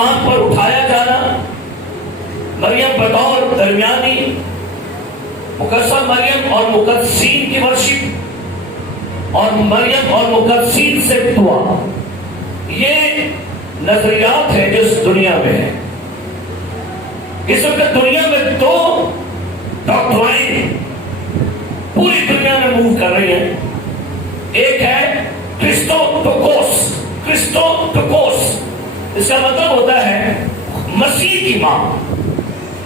آسمان پر اٹھایا جانا، مریم بطور درمیانی، مقدسہ مریم اور مقدسین کی ورشپ، اور مریم اور مقدسین سے دعا، یہ نظریات ہے جو اس دنیا میں ہے۔ اس وقت دنیا میں دو ڈاکٹرائن پوری دنیا میں موو کر رہی ہیں۔ ایک ہے کرسٹوٹوکوس۔ کرسٹوٹوکوس اس کا مطلب ہوتا ہے مسیح کی ماں،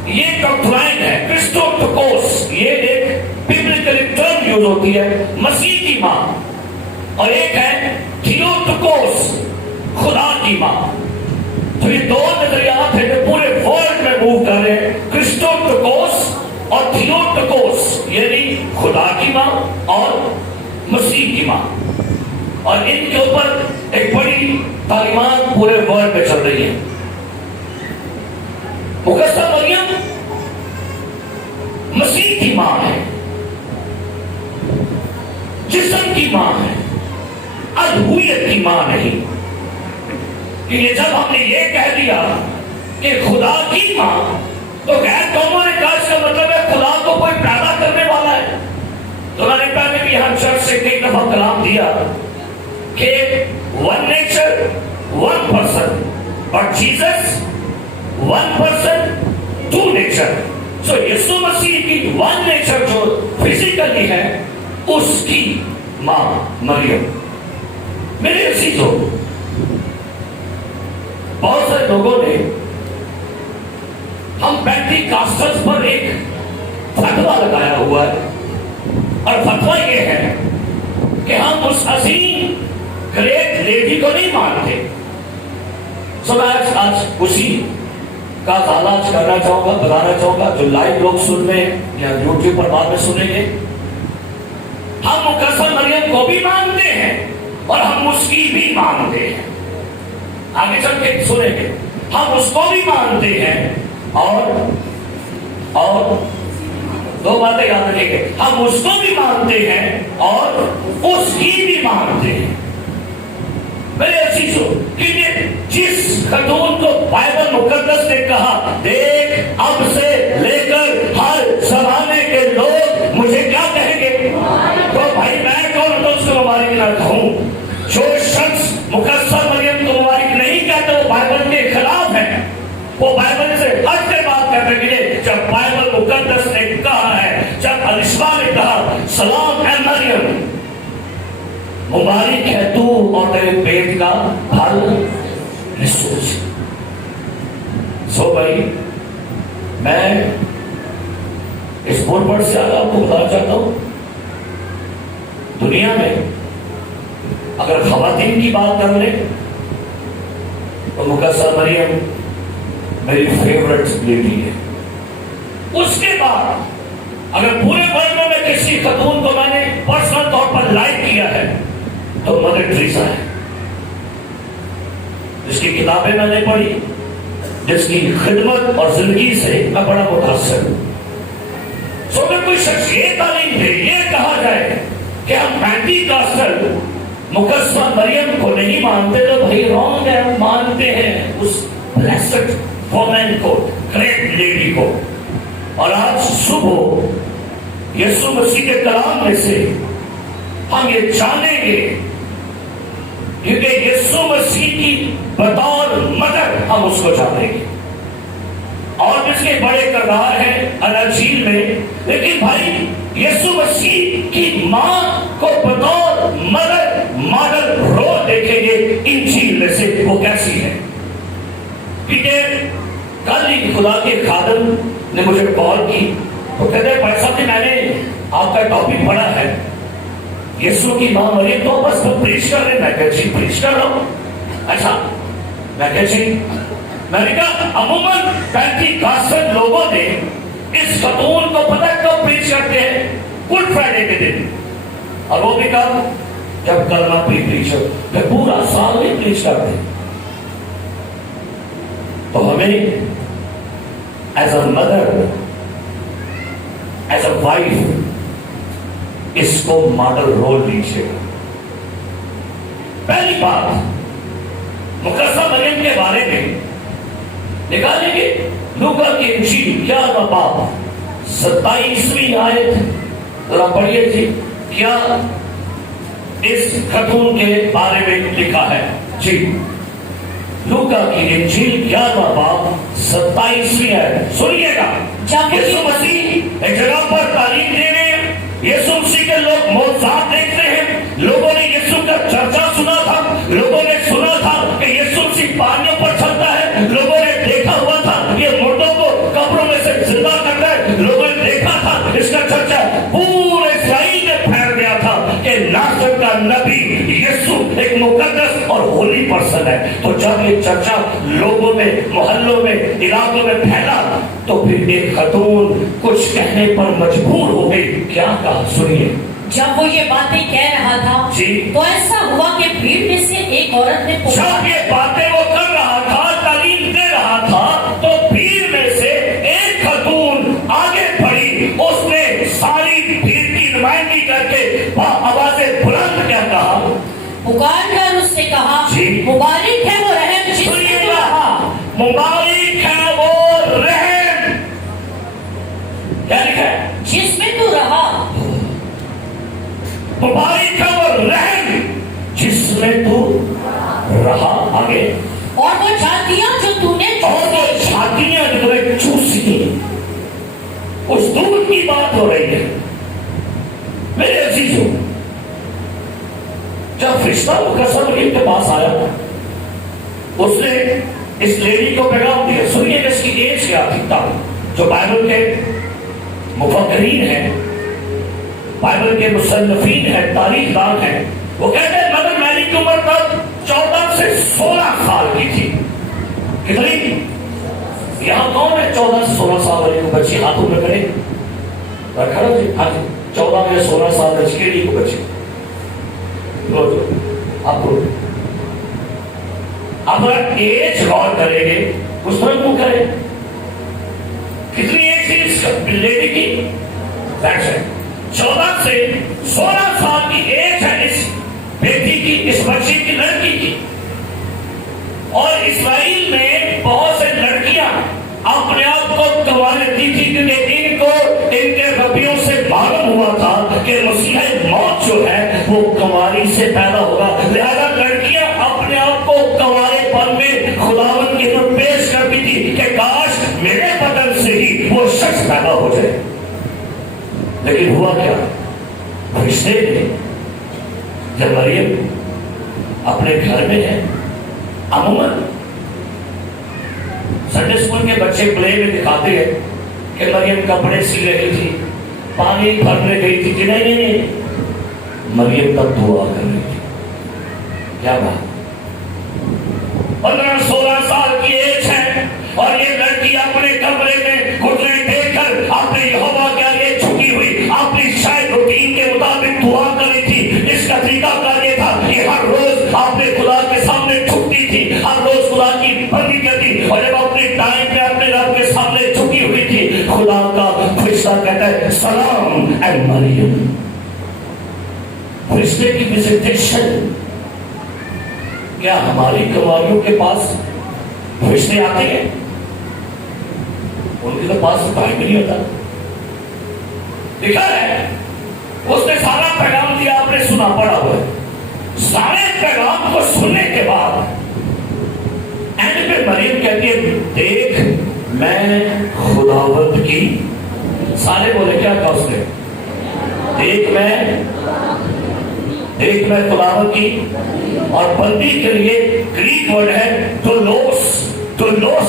یہ ڈاکٹرائن ہے کرسٹوٹوکوس، یہ ایک ببلیکل ٹرم یوز ہوتی ہے، مسیح کی ماں۔ اور ایک ہے تھیوٹوکوس، خدا کی ماں۔ تو یہ دو نظریات ہیں جو پورے ورلڈ میں موو کر رہے ہیں، کرسٹوٹوکوس اور تھیوٹوکوس، یعنی خدا کی ماں اور مسیح کی ماں۔ اور ان کے اوپر ایک بڑی تعلیمات پورے ورلڈ میں چل رہی ہے۔ مقدسہ مریم مسیح کی ماں ہے، جسم کی ماں ہے، الوہیت کی ماں نہیں۔ کہ جب ہم نے یہ کہہ دیا کہ خدا کی ماں، تو غیر قوموں نے کہا اس کا مطلب ہے خدا کو کوئی پیدا کرنے والا ہے۔ تو میں نے پہلے بھی یہاں چرچ سے کئی دفعہ کلام دیا کہ one nature one person, but Jesus one person two nature. So یسوع مسیح کی ون نیچر جو فزیکلی ہے، اس کی ماں مریم۔ میرے عزیزوں، بہت سارے لوگوں نے ہم پینٹیکاسٹلز پر ایک فتویٰ لگایا ہوا ہے، اور فتویٰ یہ ہے کہ ہم اس عظیم گریٹ لیڈی کو نہیں مانتے۔ سو میں آج اسی کا آغاز کرنا چاہوں گا، بتانا چاہوں گا، جو لائیو لوگ سن رہے ہیں یا یوٹیوب پر بعد میں سنیں گے، ہم مقدسہ مریم کو بھی مانتے ہیں اور ہم اس کی بھی مانتے ہیں۔ آگے چل کے سنیں گے، ہم اس کو بھی مانتے ہیں اور دو باتیں یاد رکھیں گے، ہم اس کو بھی مانتے ہیں اور اس کی بھی مانتے ہیں۔ میرے عزیزوں، جس خاتون کو بائبل مقدس نے کہا دیکھ اب سے لے کر ہر زمانے کے لوگ مجھے کیا کہیں گے، تو بھائی میں کون تو اس کو مبارک نہ کہوں۔ جو شخص مقدسہ مریم کو مبارک نہیں کہتے وہ بائبل کے خلاف ہے، وہ بائبل سے ہٹ کے بات کرنے کے لیے۔ جب بائبل مقدس نے کہا ہے، جب الشفا نے کہا سلام اے مریم، مبارک ہے تو اور تیرے پیٹ کا پھل یسوع۔ سو بھائی، میں اس بورڈ پر سے آپ کو بتانا چاہتا ہوں، دنیا میں اگر خواتین کی بات کر لیں تو مقدسہ مریم میری فیورٹ لیڈی ہے۔ اس کے بعد اگر پورے ورلڈ میں کسی خاتون کو میں نے پرسنل طور پر لائک کیا ہے تو مدر ٹریسا ہے، جس کی کتابیں میں نے پڑھی، جس کی خدمت اور زندگی سے میں بڑا متاثر ہوں۔ سو اگر کوئی شخص یہ تعلیم دے، یہ کہا جائے کہ ہم پینٹیکاسٹل مقدسہ مریم کو نہیں مانتے، تو بھائی رانگ ہے، ہم مانتے ہیں اس بلیسڈ وومن کو، گریٹ لیڈی کو۔ اور آج صبح یسوع مسیح کے کلام میں سے ہم یہ جانیں گے، کیونکہ یسوع مسیح کی بطور مدر ہم اس کو جانیں گے، اور اس کے بڑے کردار ہیں اناجیل میں، لیکن بھائی یسوع مسیح کی ماں کو بطور مدر ماڈل رول دیکھیں گے انجیل میں سے، وہ کیسی ہے۔ کیونکہ کل ہی خدا کے خادم نے مجھے کال کی، تو کہتے ہیں بھائی صاحب میں نے آپ کا ٹاپک پڑھا ہے یسوع کی ماں مریم، تو بس تو پریچ کر رہے۔ میں کہا جی پریچ کر رہا ہوں۔ اچھا، میں کہا جی، میں نے کہا عموماً پینٹیکاسٹل لوگوں نے اس خاتون کو پتہ کب پریچ کرتے ہیں؟ گڈ فرائیڈے کے دن، اور وہ بھی کب؟ جب کلمہ پریچ ہو، کہ پورا سال نہیں پریچ کرتے۔ تو ہمیں as a mother, as a wife اس کو ماڈل رول دیجیے گا۔ پہلی بات، مقدسہ مریم کے بارے میں نکالیں گے لوکا کی انجیل 11واں باب 27ویں آیت ذرا پڑھیے جی کیا اس خاتون کے بارے میں لکھا ہے جی لوکا کی انجیل 11واں باب 27ویں آیت سنیے گا یسوع مسیح ایک جگہ پر تعلیم دے رہے ہیں یسوع مسیح کے لوگ معجزات دیکھتے ہیں لوگوں نے یسوع کا چرچا سنا تھا لوگوں نے سنا تھا کہ یسوع مسیح پانیوں پر چلتا ہے لوگوں نے دیکھا ہوا تھا یہ مردوں کو قبروں میں سے زندہ کرتا ہے لوگوں نے دیکھا تھا اس کا چرچا پورے اسرائیل میں پھیل گیا تھا کہ ناصرت کا نبی یسوع ایک مقدس اور ہولی پرسن ہے تو جب یہ چرچا لوگوں میں محلوں میں علاقوں میں پھیلا تو پھر ایک خاتون کچھ کہنے پر مجبور ہو گئی کیا کہا سنیے جب وہ یہ باتیں کہہ رہا تھا تو ایسا ہوا کہ بھیڑ میں سے ایک عورت نے جب یہ باتیں وہ کر رہا تھا تعلیم دے رہا تھا تو بھیڑ میں سے ایک خاتون آگے بڑھی اس نے ساری بھیڑ کی نمائندگی کر کے آوازیں بلند کیا کہا پکار کر اس نے کہا مبارک ہے وہ رحم جس میں تو رہا مبارک ہے وہ رحم کیا لکھا ہے جس میں تو رہا مبارک ہے وہ رحم جس میں تو رہا آگے اور وہ چھاتیاں جو تو نے اور وہ چھاتیاں جو تمہیں چوسی تھی اس دودھ کی بات ہو رہی ہے میرے عزیزوں جب فرشتہ مقدس مریم کے پاس آیا اس نے اس لیڈی کو پیغام دیا سنیے کہ اس کی ایج کیا تھی تب جو بائبل کے مفکرین ہیں بائبل کے مصنفین ہیں تاریخ دان ہیں وہ کہتے ہیں مدر میری کی عمر تب 14 سے 16 سال کی تھی کتنی یہاں کون ہے 14 سے 16 سال والی کو بچی ہاتھوں میں کرے رکھا جی ہاں 14 یا 16 سال بچی کو بچی آپ کو اب ایج غور کریں گے اس طرح کیوں کریں کتنی ایج تھی اس لیڈی کی 14 سے 16 سال کی ایج ہے اس بیٹی کی اس بچی کی لڑکی کی اور اسرائیل میں بہت سے لڑکیاں اپنے آپ کو گنوا لیتی تھی کیونکہ ان کو ان کے ربیوں سے معلوم ہوا تھا کہ مسیح موت جو ہے وہ کنواری سے پیدا ہوگا لہذا لڑکیاں اپنے آپ کو کنوارے پن میں خداوند کی طرف پیش کرتی تھی کہ کاش میرے بدن سے ہی وہ شخص پیدا ہو جائے لیکن ہوا کیا فرشتے نے جب مریم اپنے گھر میں ہے عموماً سنڈے اسکول کے بچے پلے میں دکھاتے ہیں کہ مریم کپڑے سی رہی تھی پانی بھرنے گئی تھی کہ نہیں مریم تب دعا کر رہی تھی کیا بات 15-16 سال کی ایج ہے اور یہ لڑکی اپنے کمرے میں گھٹنے ٹیک کر اپنے یہوہ کے آگے جھکی ہوئی اپنی شاید روٹین کے مطابق دعا کر رہی تھی اس کا طریقہ کار یہ تھا کہ ہر روز اپنے خدا کے سامنے جھکتی تھی ہر روز خدا کی بندی کرتی اور جب اپنے ٹائم پہ اپنے رب کے سامنے جھکی ہوئی تھی خدا کا فرشتہ کہتا ہے سلام اے مریم فرشتے کی وزیٹیشن کیا ہماری کنواریوں کے پاس فرشتے آتے ہیں ان کے پاس ٹائم نہیں ہوتا لکھا ہے اس نے سارا پیغام دیا آپ نے سنا پڑا ہوا ہے سارے پیغام کو سننے کے بعد اینڈ پہ مریم کہتی ہے دیکھ میں خداوند کی سارے بولے کیا کہا اس نے دیکھ میں خداوند کی اور بندی کے لیے گریک ورڈ ہے تو لوس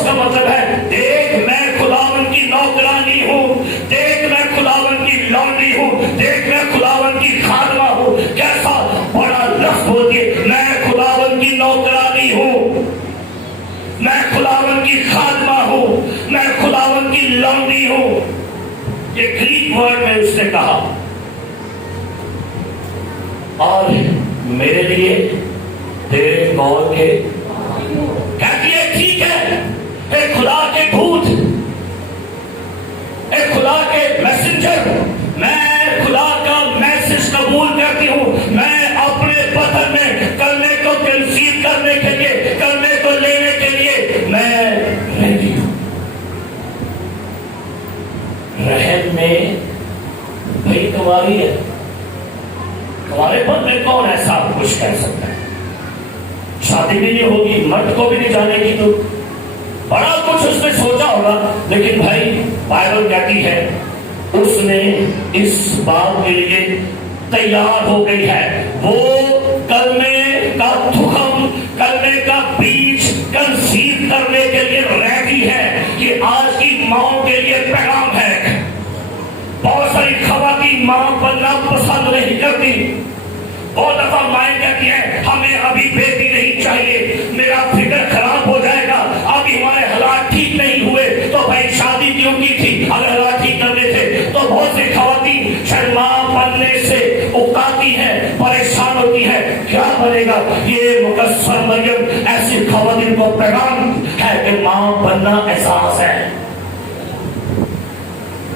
کا مطلب ہے دیکھ میں خداوند کی نوکرانی ہوں دیکھ میں خداوند کی لونڈی ہوں دیکھ میں خداوند کی خادمہ ہوں کیسا بڑا لفظ ہوتی ہے میں خداوند کی نوکرانی ہوں میں خداوند کی خادمہ ہوں میں خداوند کی لونڈی ہوں یہ گریک ورڈ میں اس نے کہا اور میرے لیے تیرے قول کے کہتی ہے ٹھیک ہے اے خدا کے دودھ اے خدا کے میسنجر میں خدا کا میسج قبول کرتی ہوں میں اپنے بدن میں کرنے کو کنسیو کرنے کے لیے کرنے کو لینے کے لیے میں ریڈی ہوں مرد کو بھی نہیں جانے کی تو بڑا کچھ اس نے سوچا ہوگا، لیکن بھائی بائبل کہتی ہے اس نے اس بات کے لیے تیار ہو گئی ہے، وہ کلمے کا تخم، کلمے کا بیج کنسیو کرنے کے لیے ریڈی ہے کہ آج کی ماں کے لیے پیغام ہے۔ بہت ساری خواتین ماں بننا پسند نہیں کرتی، بہت دفعہ مائیں کہتی ہیں ہمیں ابھی بیٹی نہیں چاہیے، میرا فکر خراب ہو جائے گا، ابھی ہمارے حالات ٹھیک نہیں ہوئے تو بھائی شادی کیوں کی تھی، اگر حالات ٹھیک کرنے تھے تو بہت سی خواتین شاید ماں بننے سے اکتاتی ہیں، پریشان ہوتی ہے، کیا بنے گا۔ یہ مقصر مریم ایسی خواتین کو پیغام ہے کہ ماں بننا احساس ہے۔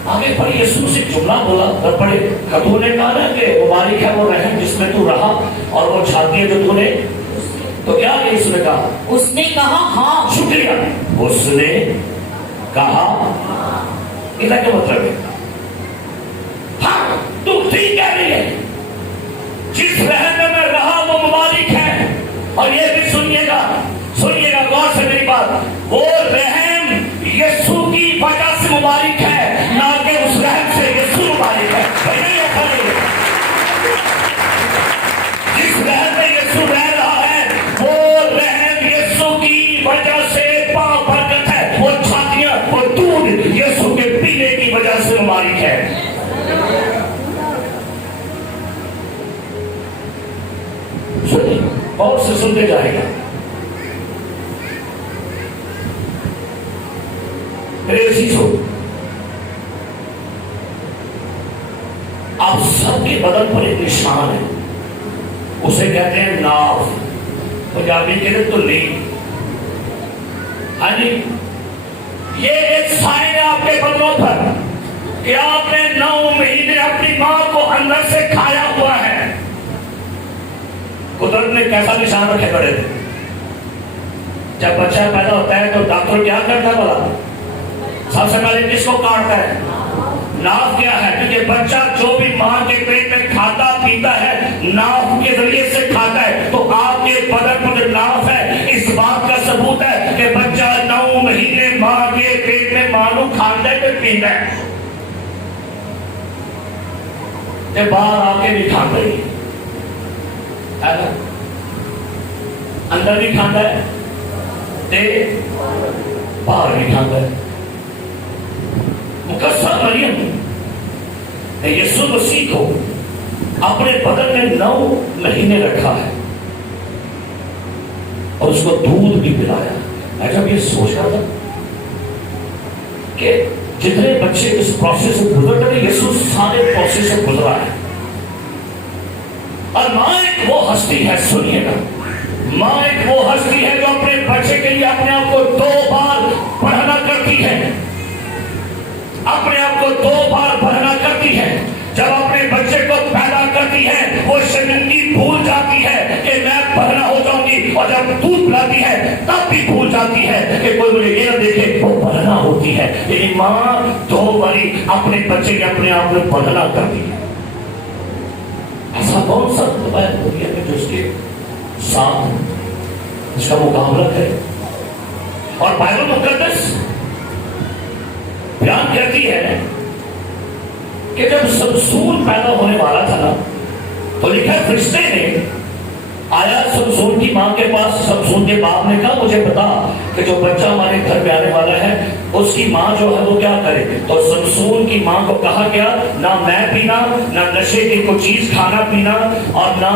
آگے پڑھ یسوع سے جملہ بولا اور پڑھے، تو نے کہا نا کہ مبارک ہے وہ رحم جس میں تو رہا اور وہ چھاتی ہے جو تو نے، تو کیا ہے اس نے کہا؟ اس نے کہا ہاں۔ شکریہ، اس نے کہا، اس کا کیا مطلب ہے؟ ہاں تو ٹھیک کہہ رہی ہے، جس رحم میں رہا وہ مبارک ہے۔ اور یہ بھی سنیے گا غور سے میری بات، وہ رحم یسوع کی وجہ سے مبارک ہے، نہ کہ اس رحم سے یسوع مبارک ہے۔ جس رحم میں یسوع رہ رہا ہے وہ رحم یسوع کی وجہ سے برکت ہے، وہ چھاتیاں، وہ دودھ یسوع کے پینے کی وجہ سے مبارک ہے۔ سنیے اور سے سنتے جائے گا۔ میرے عزیزو، آپ سب کے بدن پر ایک نشان ہے، اسے کہتے ہیں ناف، پنجابی کے لیے تو لین۔ ہاں جی، یہ ایک سائن ہے آپ کے بدنوں پر کہ آپ نے 9 مہینے اپنی ماں کو اندر سے کھایا ہوا ہے۔ قدرت نے کیسا نشان رکھے پڑے تھے؟ جب بچہ پیدا ہوتا ہے تو ڈاکٹر کیا کرتا ہے بولا؟ سب سے پہلے کس کو کاٹتا ہے؟ ناف کیا ہے؟ کیونکہ بچہ جو بھی ماں کے پیٹ میں کھاتا پیتا ہے ناف کے ذریعے سے کھاتا ہے، تو آپ کے بدن پر جو ناف ہے اس بات کا ثبوت ہے کہ بچہ 9 مہینے ماں کے پیٹ میں مانو کھاتا ہے پھر پیتا ہے، کہ باہر آ کے بھی کھاتا ہے، اندر بھی کھاتا ہے باہر بھی کھاتا ہے۔ مقدسہ مریم نے یسوع مسیح کو اپنے بدن میں 9 مہینے رکھا ہے اور اس کو دودھ بھی پلایا۔ میں جب یہ سوچ رہا تھا کہ جتنے بچے اس پروسیس سے گزر رہے ہیں، یسوع سارے پروسیس سے گزرا ہے۔ اور ماں ایک وہ ہستی ہے، سنیے گا، ماں ایک وہ ہستی ہے جو اپنے بچے کے لیے اپنے آپ کو 2 بار بڑھنا کرتی ہے، اپنے آپ کو 2 بار بڑھنا کرتی ہے۔ جب اپنے بچے کو پیدا کرتی ہے وہ شرمندگی بھول جاتی ہے کہ میں بڑھنا ہو جاؤں گی، اور جب دودھ پلاتی ہے تب بھی بھول جاتی ہے کہ کوئی مجھے یہ نہ دیکھے، وہ بڑھنا ہوتی ہے۔ یعنی ماں 2 باری اپنے بچے کے اپنے آپ میں بڑھنا کرتی ہے۔ ایسا کون سا دبایا ہو گیا کہ جو اس کے ساتھ اس کا مقابلہ کرے؟ اور بائبل مقدس بیان کرتی ہے کہ جب سمسون پیدا ہونے والا تھا نا، تو لکھا فرشتے نے آیا سمسون کی ماں کے پاس، سمسون کے باپ نے کہا مجھے بتا کہ جو بچہ ہمارے گھر میں آنے والا ہے اس کی ماں جو ہے وہ کیا کرے؟ تو سمسون کی ماں کو کہا گیا نہ میں پینا، نہ نشے کی کوئی چیز کھانا پینا، اور نہ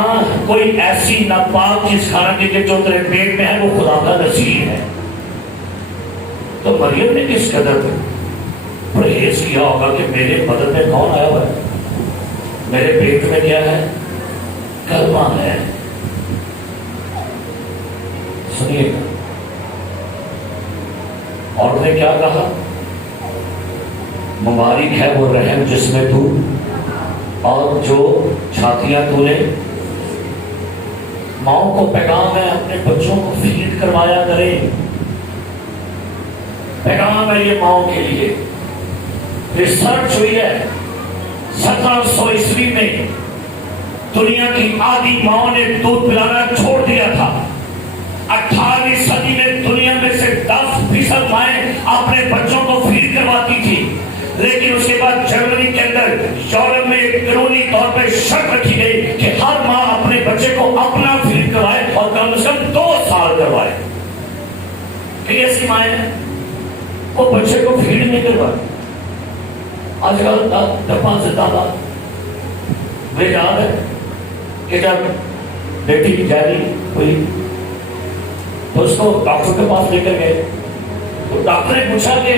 کوئی ایسی ناپاک چیز کھانا کیونکہ جو تیرے پیٹ میں ہے وہ خدا کا نذیر ہے۔ تو مریم نے کس قدر پرہیز کیا ہوگا کہ میرے بدن میں کون آیا ہوا ہے، میرے پیٹ میں کیا ہے؟ کلمہ ہے۔ سنیے، اور نے کیا کہا؟ مبارک ہے وہ رحم جس میں تو اور جو چھاتیاں تو نے۔ ماؤں کو پیغام ہے اپنے بچوں کو فیڈ کروایا کرے، پیغام ہے یہ ماؤں کے لیے۔ ریسرچ ہوئی ہے 1700 عیسوی میں دنیا کی آدھی ماؤں نے دودھ پلانا چھوڑ دیا تھا۔ 18ویں صدی اپنے بچوں کو فیڈ کرواتی تھی، لیکن اس کے بعد جرمنی کے اندر یورپ میں ایک قانونی طور پہ شرط رکھی گئی کہ ہر ماں اپنے بچے کو اپنا فیڈ کروائے اور کم از کم 2 سال کروائے. کئی ایسی مائیں ہیں وہ بچے کو فیڈ نہیں کروائے. آج کل ڈبا سے زیادہ مجھے یاد ہے کہ جب بیٹی کی جاری ہوئی تو اس کو ڈاکٹر کے پاس لے کر گئے تو ڈاکٹر نے پوچھا کہ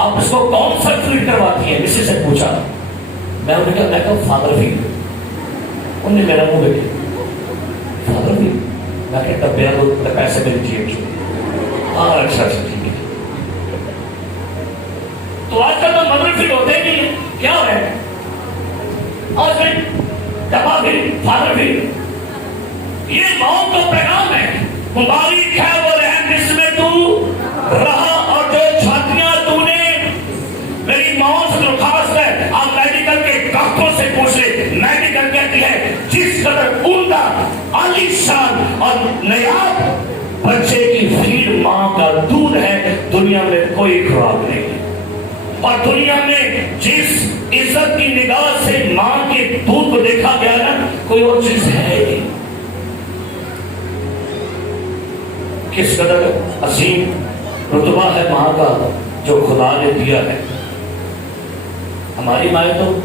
آپ اس کو کون سا فیڈ کرواتی ہیں؟ مسز سے پوچھا. میں انہیں کہا فادر فیڈ. انہوں نے میرا منہ دیکھے فادر فیڈ. میں کہ ڈبے کو پیسے میری جیب سے. ہاں اچھا ٹھیک ہے. تو آج کل تو مدر فیڈ ہوتے ہی نہیں ہے. کیا ہے آج کل ڈبا فیڈ فادر فیڈ. یہ موت کا پیغام ہے. مبارک ہے وہ رحم جس میں تو رہا اور جو چھاتیاں تو نے میری موت سے درخواست ہے. آپ میڈیکل کے ڈاکٹروں سے پوچھ لیں. میڈیکل کہتی ہے جس قدر عمدہ عالی شان اور نیاب بچے کی فیڈ ماں کا دودھ ہے دنیا میں کوئی خوراک نہیں ہے. اور دنیا میں جس عزت کی نگاہ سے ماں کے دودھ کو دیکھا گیا نا کوئی اور چیز ہے نہیں. کس قدر عظیم رتبہ ہے ماں کا جو خدا نے دیا ہے. ہماری مائیں تو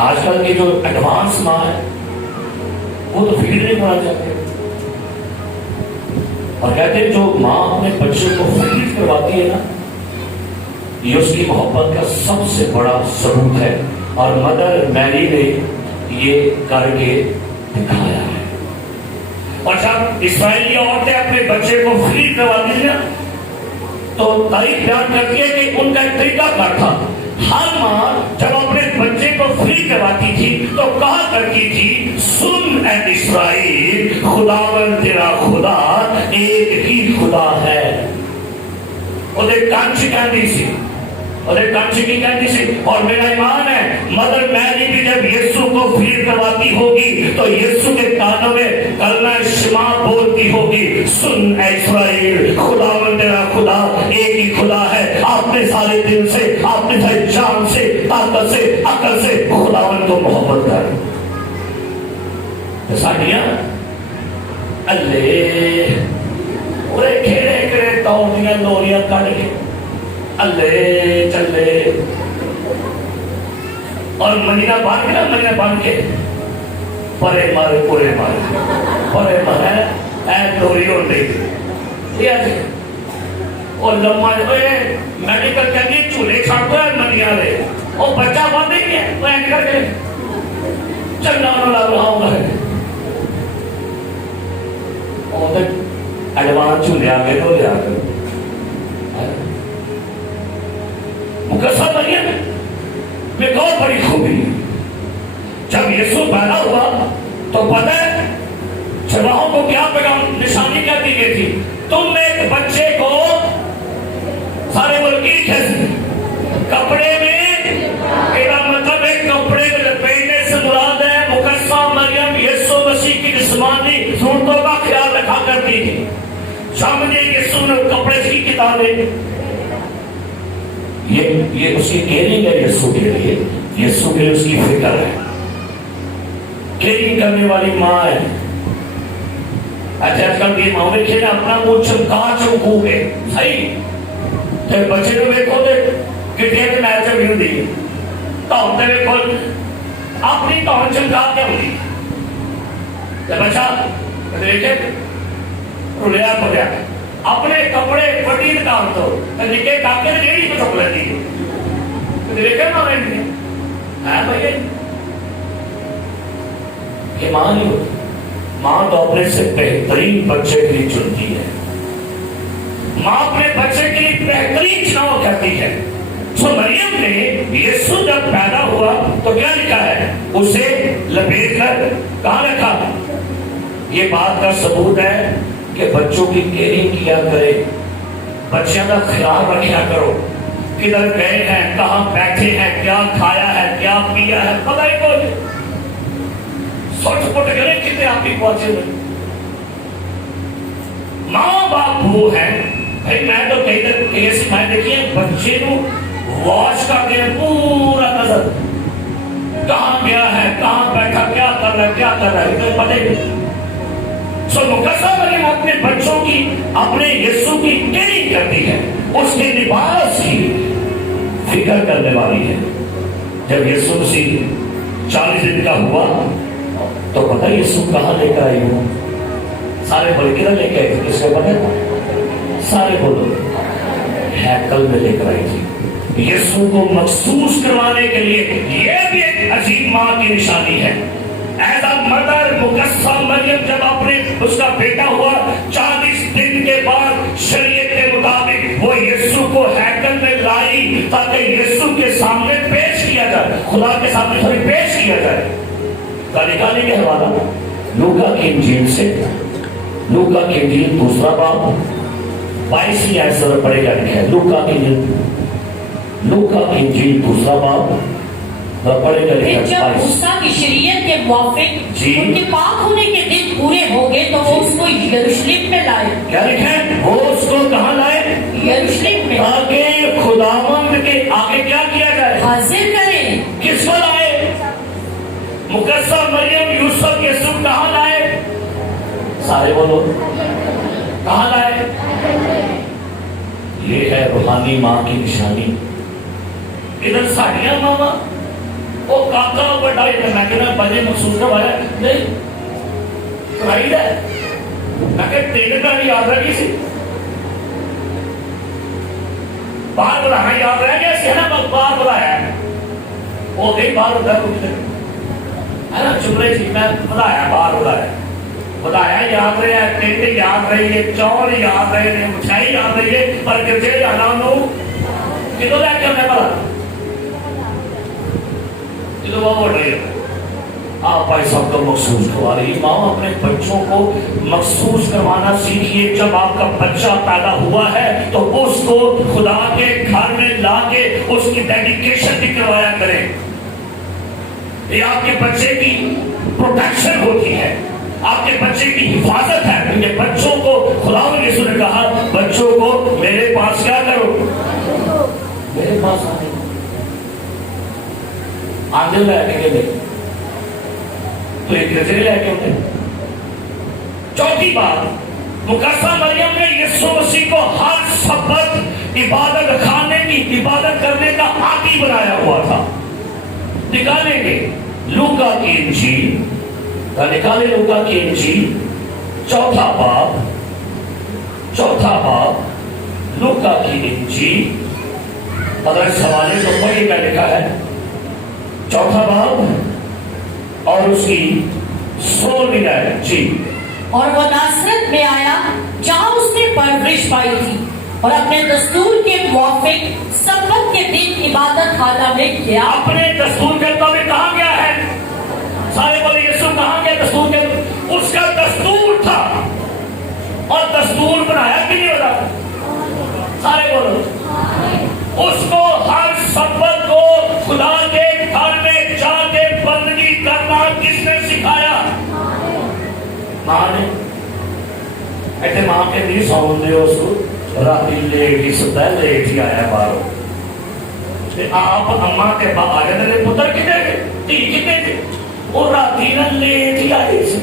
آج کل کی جو ایڈوانس ماں ہے وہ تو فیڈ نہیں کرنا چاہتے اور کہتے ہیں جو ماں اپنے بچے کو فیڈ کرواتی ہے نا یہ اس کی محبت کا سب سے بڑا ثبوت ہے. اور مدر میری نے یہ کر کے دکھایا ہے. اور جب اسرائیلی عورتیں اپنے بچے کو فیڈ کرواتی ہیں تو تاریخ بیان کرتی ہے کہ ان کا ایک طریقہ کار تھا. ہر ماں جب اپنے بچے کو فیڈ کرواتی تھی تو کہا کرتی تھی سن اے اسرائیل خداوند تیرا خدا ایک ہی خدا ہے. اور ایک کانچی کہتی سی اور ایک کانچی کی کہتی سی. اور میرا ایمان ہے مدر میری بھی جب یسوع کو فیڈ کرواتی ہوگی تو یسوع کے کانوں میں کلمہ شما بولتی ہوگی سن اے اسرائیل خداوند تیرا خدا ایک ہی خدا ہے. آپ نے سارے دل سے آپ نے سارے جان سے طاقت سے عقل سے خداوند کو محبت کر. ساڑیاں اللہ اور کھیڑے کھیڑے توڑ دیا لوریاں کٹ کے اللہ چلے اور منینا بان کے نا منینا بان کے پرے مارے پورے مارے پرے مارے اے لوری ہو نہیں یہ آجے اور لمحہ ہوئے میڈیکل کہنی چولے چھاڑ دو ہے منیا رہے اور بچہ بان نہیں ہے وہ اینڈ کر کے چلنا انہوں لگ رہا ہوں گا اور تک ایڈوانس چولے آگے لو لے آگے مقصد مریم میں ایک اور بڑی خوبی ہے. جب یسوع پیدا ہوا تو پتہ ہے چرواہوں کو کیا پیغام نشانی کیا دی گئی تھی تم ایک بچے کو سارے ملکی کپڑے میں میرا مطلب ایک کپڑے میں لپیٹنے سے مراد ہے مقدسہ مریم یسوع مسیح کی جسمانی ضرورتوں کا خیال رکھا کرتی تھی. سامنے یسوع نے کپڑے کی کتابیں یہ اس کی کیئرنگ ہے یسوع کے لیے. یسوع کے لیے اس کی فکر ہے. کیئرنگ کرنے والی ماں ہے. اچھا آج کل کی ماں دیکھیے نا اپنا منہ چمکا چمکو کے صحیح تو بچے کو دیکھو تو کتنے کے میچ بھی ہوتی تو دیکھو اپنی تو چمکا کے ہوتی بچہ دیکھے رولیا ہو گیا اپنے کپڑے بڑی دکان تو نکے کاکے نے ریڑھی کو چک لیتی ہے دیکھے نا ہے بھائی یہ ماں نہیں ہوتی. ماں تو اپنے سے بہترین بچے کے لیے چنتی ہے. ماں اپنے بچے کے لیے بہترین چناؤ کرتی ہے. سو مریم نے یسوع جب پیدا ہوا تو کیا لکھا ہے اسے لپیٹ کر کہاں رکھا. یہ بات کا ثبوت ہے کہ بچوں کی کیئرنگ کیا کرے. بچوں کا خیال رکھا کرو. کدھر گئے ہیں کہاں بیٹھے ہیں کیا کھایا ہے کیا پیا ہے پتہ ہی کوئی سوچ پٹ کرے کتنے آپ کی پہنچے ہوئے. ماں باپ وہ ہیں بھائی میں تو کئی ایسی میں دیکھیے بچے کو واچ کر کے پورا نظر کہاں گیا ہے, کہاں بیٹھا, کیا کر رہا ہے تو پتہ نہیں. سو مقدسہ مریم اپنے بچوں کی, اپنے یسوع کی کیئرنگ کرتی ہے, اس کے لباس کی فکر کرنے والی ہے. جب یسوع مسیح 40 دن کا ہوا تو پتہ یسوع کہاں لے کر آئی ہوں؟ سارے بول کدھر لے کے آئی تھی؟ کس کو پتہ؟ سارے بولو ہیکل میں لے کر آئی تھی. یسوع کو مخصوص کروانے کے لیے یہ بھی ایک عظیم ماں کی نشانی ہے. ایز اے مدر مقدسہ مریم جب اپنے اس کا بیٹا ہوا 40 دن کے بعد شریعت کے مطابق وہ یسوع کو ہیکل میں لائی تاکہ یسوع کے سامنے پیش کیا جائے, خدا کے سامنے تھوڑی پیش کیا جائے. نکالنے کے حوالہ لوکا کی انجیل سے, لوکا کی انجیل 2 باب 22 آیت سے پڑھے گا لکھا ہے. لوکا کی انجیل 2 باب پڑھے گا لکھا ہے. جب موسیٰ کی شریعت کے موافق ان کے پاک ہونے کے دن پورے ہو گئے تو وہ اس کو یروشلم میں لائے. کیا لکھا ہے؟ وہ اس کو کہاں لائے؟ یروشلم میں, تاکہ خداوند کے آگے کیا کیا جائے؟ حاضر کریں. کس کو لائے؟ مقدسہ مریم یوسف یسوع کہاں لائے؟ سارے بولو کہاں لائے؟ یہ ہے روحانی ماں کی نشانی. ادھر ساڑیاں ماما وہ کاکا بڑھائی کرنا کہ میں بجے محسوس کروایا نہیں کرائی ہے. میں کہ تیرے کا یاد رہی سی باہر بلانا یاد رہ گیا سی نا, باہر بلایا وہ گئی باہر ادھر ہے نا چپ رہی سی, میں بلایا باہر بلایا یاد رہا ہے, ٹینڈے یاد رہی ہے, چور یاد رہے ہیں, مٹھائی یاد رہی ہے, پر گرجے جانا انہوں کدھر لے کے ہمیں بلا کدھر وہ بڑھ رہی ہے. آپ بھائی سب کو مخصوص کروا رہی ماں اپنے بچوں کو مخصوص کروانا سیکھیے. جب آپ کا بچہ پیدا ہوا ہے تو اس کو خدا کے گھر میں لا کے اس کی ڈیڈیکیشن بھی کروایا کریں. یہ آپ کے بچے کی پروٹیکشن ہوتی ہے, آپ کے بچے کی حفاظت ہے. کیونکہ بچوں کو خدا یسوع نے کہا بچوں کو میرے پاس کیا کرو, میرے پاس آنے لے کے نہیں تو ایک گجرے لے کے ہوتے. چوتھی بات مقدسہ مریم نے یسوع مسیح کو ہر سبت عبادت خانے کی عبادت کرنے کا عادی بنایا ہوا تھا. نکالیں گے لوکا کی انجیل, نکالے لوکا کی انجیل 4 باب لوکا کی انجیل. اگر اس حوالے کو پڑھیے کیا لکھا ہے 4 باب اور اس کی 16ویں آیت. جی. اور وہ ناصرت میں آیا جہاں اس نے پرورش پائی تھی اور اپنے دستور کے موافق سبت کے دن عبادت خانہ میں گیا. اپنے دستور کے مطابق کہاں گیا ہے؟ سارے بولے یسوع کہاں گیا دستور کے؟ اس کا دستور تھا اور دستور بنایا کہ نہیں بنا؟ سارے بولو اس کو ہر سبت کو خدا کے گھر میں جا کے بندگی کرنا کس نے سکھایا؟ ماں نے. ایسے ماں کے نہیں سون دے اس کو راتی لیٹ ہی ستا ہے, لیٹ ہی آیا باہر. آپ اماں کے باپ آ جاتے تھے پتر کتنے تھے, تھی کتنے تھے, اور راتی نہ لیٹ ہی آئی سی.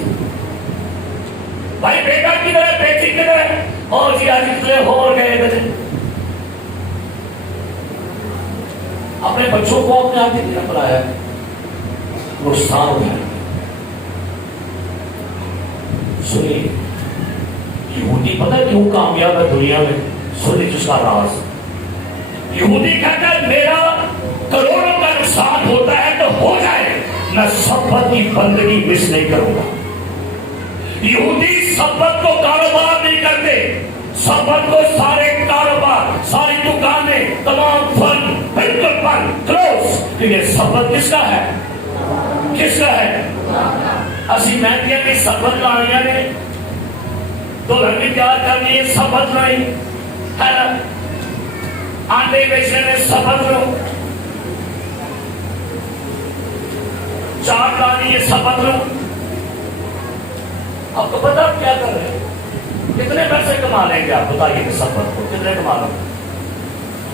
بھائی بیٹا کدھر ہے, بیٹی کدھر ہے, اور جی آج اتنے ہو گئے تھے. اپنے بچوں کو اپنے آپ کی طرف بلایا, نقصان اٹھایا. سنیے یہودی پتہ کیوں کامیاب ہے دنیا میں؟ سنیے جس کا راز. یہودی کہتا ہے میرا کروڑوں کا نقصان ہوتا ہے تو ہو جائے, میں سبت کی بندگی مس نہیں کروں گا. یہودی سبت کو کاروبار نہیں کرتے, سبت کو سارے کاروبار, ساری دکانیں, تمام فن بالکل بند, کلوز. یہ سبت کس کا ہے؟ کس کا ہے؟ اسی مہندیاں کی سبت لانیاں نے, دلہن بھی تیار کرنی ہے سبت نہیں ہے نا, آنڈے بیچنے میں سبت لو, چار لانی ہے سبت لو. آپ کو پتا آپ کیا کر رہے ہیں؟ کتنے پیسے کما لیں گے آپ بتائیے کہ سبت کو کتنے کما لیں؟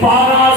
12